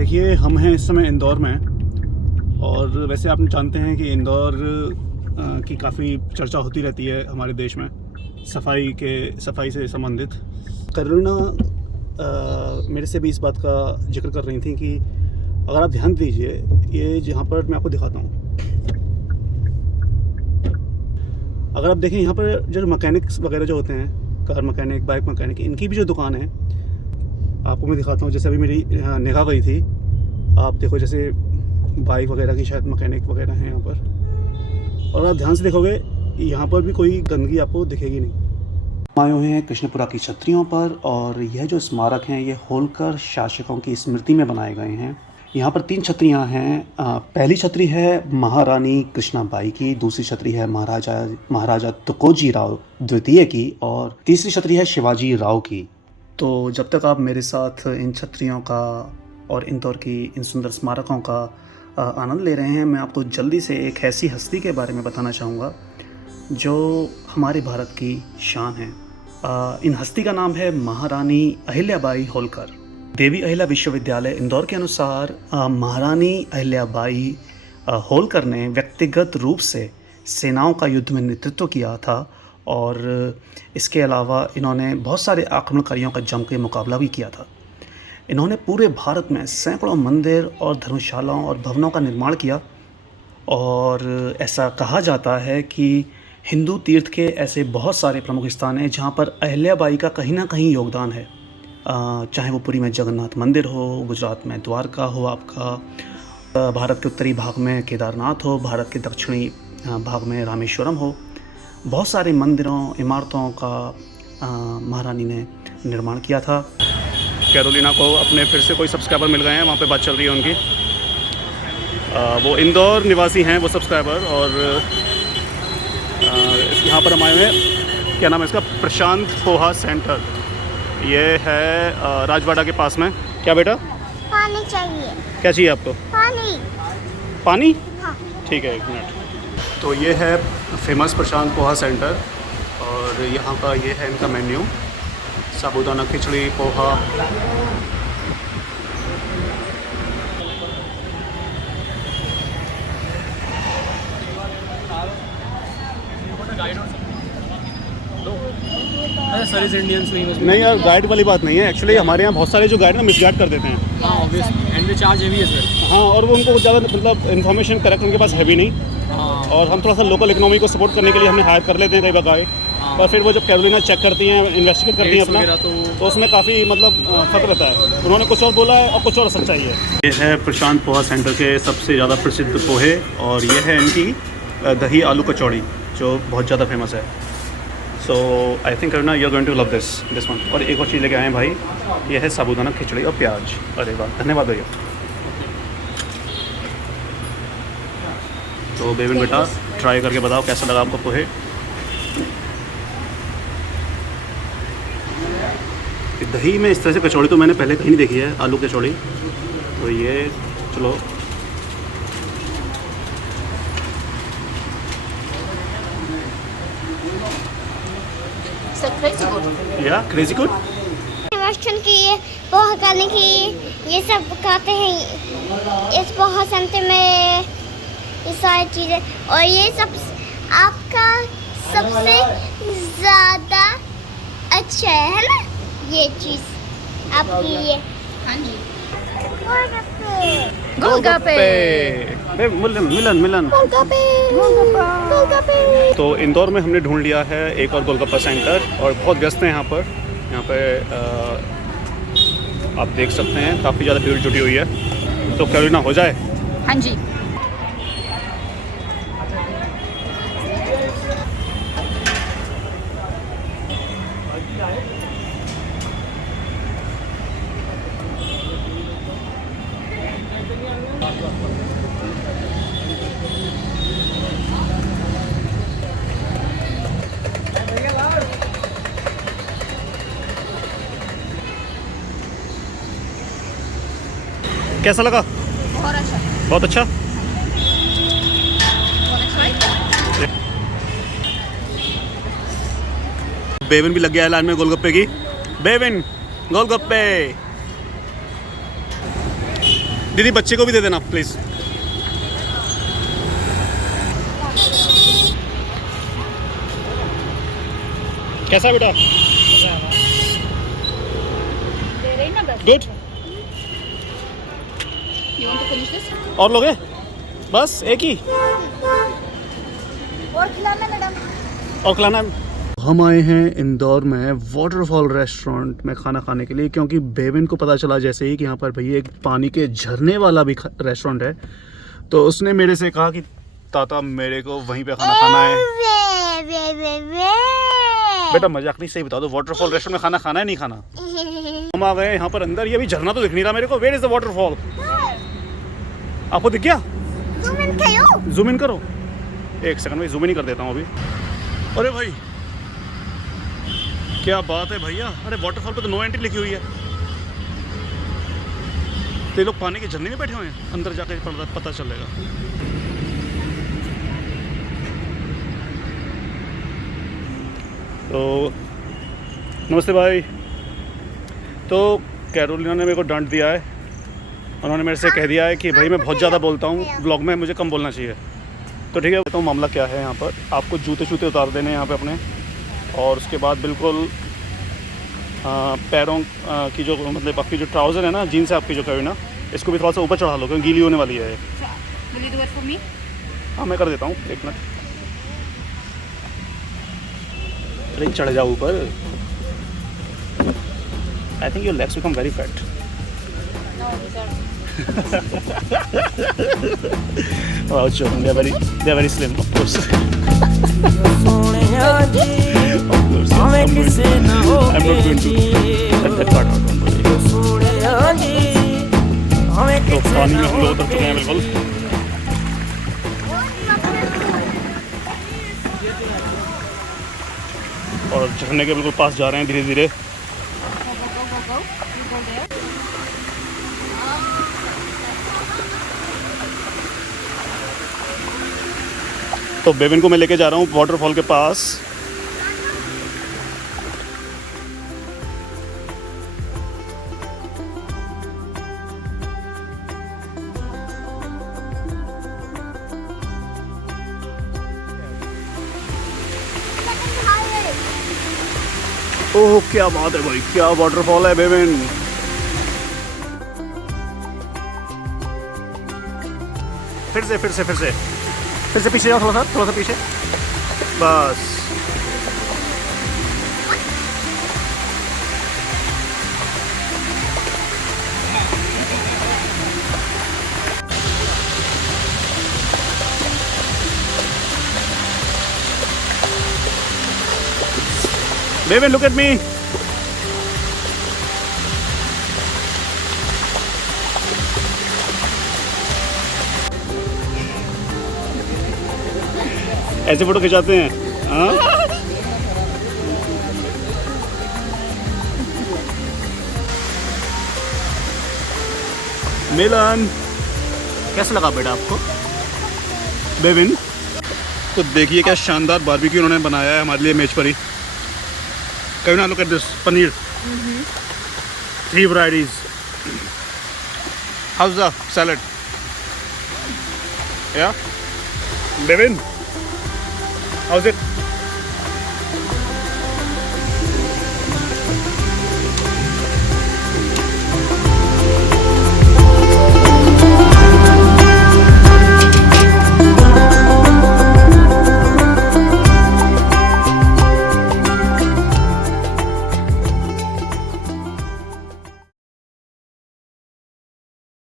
देखिए, हम हैं इस समय इंदौर में, और वैसे आप जानते हैं कि इंदौर की काफ़ी चर्चा होती रहती है हमारे देश में सफाई से संबंधित। करुणा मेरे से भी इस बात का जिक्र कर रही थी कि अगर आप ध्यान दीजिए, ये जहाँ पर मैं आपको दिखाता हूँ, अगर आप देखें यहाँ पर जो मैकेनिक्स वगैरह जो होते हैं, कार मैकेनिक, बाइक मैकेनिक, इनकी भी जो दुकान है, आपको मैं दिखाता हूँ। जैसे अभी मेरी निगाह गई थी, आप देखो, जैसे बाइक वगैरह की शायद मैकेनिक वगैरह हैं यहाँ पर, और आप ध्यान से देखोगे यहाँ पर भी कोई गंदगी आपको दिखेगी नहीं। हम आए हुए हैं कृष्णपुरा की छतरियों पर, और यह जो स्मारक हैं ये होलकर शासकों की स्मृति में बनाए गए हैं। यहाँ पर 3 छतरियाँ हैं। पहली छतरी है महारानी कृष्णाबाई की, दूसरी छतरी है महाराजा तुकोजी राव द्वितीय की, और तीसरी छतरी है शिवाजी राव की। तो जब तक आप मेरे साथ इन छतरियों का और इंदौर की इन सुंदर स्मारकों का आनंद ले रहे हैं, मैं आपको जल्दी से एक ऐसी हस्ती के बारे में बताना चाहूँगा जो हमारे भारत की शान है। इन हस्ती का नाम है महारानी अहिल्याबाई होलकर। देवी अहिल्या विश्वविद्यालय इंदौर के अनुसार महारानी अहिल्याबाई होलकर ने व्यक्तिगत रूप से सेनाओं का युद्ध में नेतृत्व किया था, और इसके अलावा इन्होंने बहुत सारे आक्रमणकारियों का जम के मुकाबला भी किया था। इन्होंने पूरे भारत में सैकड़ों मंदिर और धर्मशालाओं और भवनों का निर्माण किया, और ऐसा कहा जाता है कि हिंदू तीर्थ के ऐसे बहुत सारे प्रमुख स्थान हैं जहाँ पर अहिल्याबाई का कहीं ना कहीं योगदान है। चाहे वो पुरी में जगन्नाथ मंदिर हो, गुजरात में द्वारका हो आपका, भारत के उत्तरी भाग में केदारनाथ हो, भारत के दक्षिणी भाग में रामेश्वरम हो, बहुत सारे मंदिरों इमारतों का महारानी ने निर्माण किया था। कैरोलिना को अपने फिर से कोई सब्सक्राइबर मिल गए हैं, वहाँ पे बात चल रही है उनकी। वो इंदौर निवासी हैं वो सब्सक्राइबर, और यहाँ पर हमारे में क्या नाम है इसका, प्रशांत पोहा सेंटर। ये है राजवाड़ा के पास में। क्या बेटा? पानी चाहिए। क्या चाहिए आपको? पानी? हाँ। ठीक है, 1 मिनट। तो ये है फेमस प्रशांत पोहा सेंटर, और यहाँ का ये है इनका मेन्यू। साबूदाना खिचड़ी, पोहा, सारे इंडियंस नहीं यार, गाइड वाली बात नहीं है। एक्चुअली हमारे यहाँ बहुत सारे जो गाइड ना मिसगाइड कर देते हैं। हाँ, obvious, and the charge heavy as well. हाँ, और वो उनको ज़्यादा मतलब इन्फॉर्मेशन करेक्ट उनके पास है भी नहीं। हाँ। और हम थोड़ा सा लोकल इकोनॉमी को सपोर्ट करने के लिए हमने हायर कर लेते हैं कई बार गाइड। हाँ। पर फिर वो जब कैरोलिना चेक करती हैं, इन्वेस्टिगेट करती हैं अपना, तो उसमें काफ़ी मतलब फर्क रहता है। उन्होंने कुछ और बोला है और कुछ और सच्चाई है। ये है प्रशांत पोहा सेंटर के सबसे ज़्यादा प्रसिद्ध पोहे, और ये है इनकी दही आलू कचौड़ी जो बहुत ज़्यादा फेमस है। So I think Karuna you are going to love this one. और एक और चीज़ लेके आए हैं भाई, ये है साबूदाना खिचड़ी और प्याज। अरे वाह, धन्यवाद भैया। तो बेबिन बेटा, ट्राई करके बताओ कैसा लगा आपको पोहे। दही में इस तरह से कचौड़ी तो मैंने पहले कहीं नहीं देखी है, आलू कचौड़ी। तो ये चलो, या क्रेजी गुड। इन्वेस्टन की ये पोहा करने की ये सब खाते हैं इस पोहा सेंटर में, ये सारी चीज़ें, और ये सब आपका सबसे ज़्यादा अच्छा है ना ये चीज़ आपकी ये। हाँ जी, गोलगप्पे। मिलन गोलगप्पे। तो इंदौर में हमने ढूंढ लिया है एक और गोलगप्पा सेंटर, और बहुत व्यस्त है यहाँ पर। यहाँ पे आप देख सकते हैं काफ़ी ज़्यादा भीड़ जुटी हुई है। तो कैरोलिना हो जाए? हाँ जी। कैसा लगा? बहुत अच्छा। बहुत अच्छा। बेबिन भी लग गया है लाइन में गोलगप्पे की। बेबिन गोलगप्पे। दीदी बच्चे को भी दे देना प्लीज़। कैसा है बेटा? Good. You want to finish this? और लोगे? बस एक ही और खिलाना मैडम। और खिलाना है। हम आए हैं इंदौर में वाटरफॉल रेस्टोरेंट में खाना खाने के लिए, क्योंकि बेबिन को पता चला जैसे ही कि यहाँ पर भैया एक पानी के झरने वाला भी रेस्टोरेंट है, तो उसने मेरे से कहा कि ताता मेरे को वहीं पे खाना खाना है। बेटा मजाक नहीं, सही बता दो, वाटरफॉल रेस्टोरेंट में खाना खाना है नहीं खाना? हम आ गए यहाँ पर अंदर, ये अभी झरना तो दिख नहीं रहा मेरे को। Where is the waterfall? आपको दिख गया? जूम इन करो, एक सेकंड में जूम इन कर देता हूँ अभी। अरे भाई क्या बात है भैया, अरे वाटरफॉल पे तो नो एंट्री लिखी हुई है। तो ये लोग पानी के झरने में बैठे हुए हैं, अंदर जाके पता चलेगा। तो नमस्ते भाई। तो कैरोलिना ने मेरे को डांट दिया है, उन्होंने मेरे से कह दिया है कि भाई मैं बहुत ज़्यादा बोलता हूँ ब्लॉग में, मुझे कम बोलना चाहिए। तो ठीक है, तो मामला क्या है यहाँ पर, आपको जूते शूते उतार देने यहाँ पे अपने, और उसके बाद बिल्कुल पैरों की जो मतलब आपकी जो ट्राउज़र है ना, जीन्स है आपकी जो कभी ना, इसको भी थोड़ा सा ऊपर चढ़ा लो क्योंकि गीली होने वाली है। Will you do it for me? हाँ मैं कर देता हूँ, एक मिनट। अरे चढ़ जाओ ऊपर। I think your legs become very fat. No, these are. Wow, sure. They are very slim, of course. Of course. I'm not going to cut that part out. Don't worry. तो पानी में हम लोग उतर चुके हैं बिल्कुल। और झरने के बिल्कुल पास जा रहे हैं धीरे धीरे। Go. You go there. तो बेबिन को मैं लेके जा रहा हूँ वाटरफॉल के पास। ओह क्या बात है भाई, क्या वाटरफॉल है बेबिन। फिर से पीछे जाओ, थोड़ा सा पीछे, बस। Baby, look at me. ऐसे फोटो खिंचाते हैं, हाँ? मिलन, कैसा लगा बेटा आपको बेबिन? तो देखिए क्या शानदार बारबेक्यू उन्होंने बनाया है हमारे लिए मेज पर ही। कभी ना, look at this paneer, 3 varieties. How's the salad? Yeah, Devin, how's it?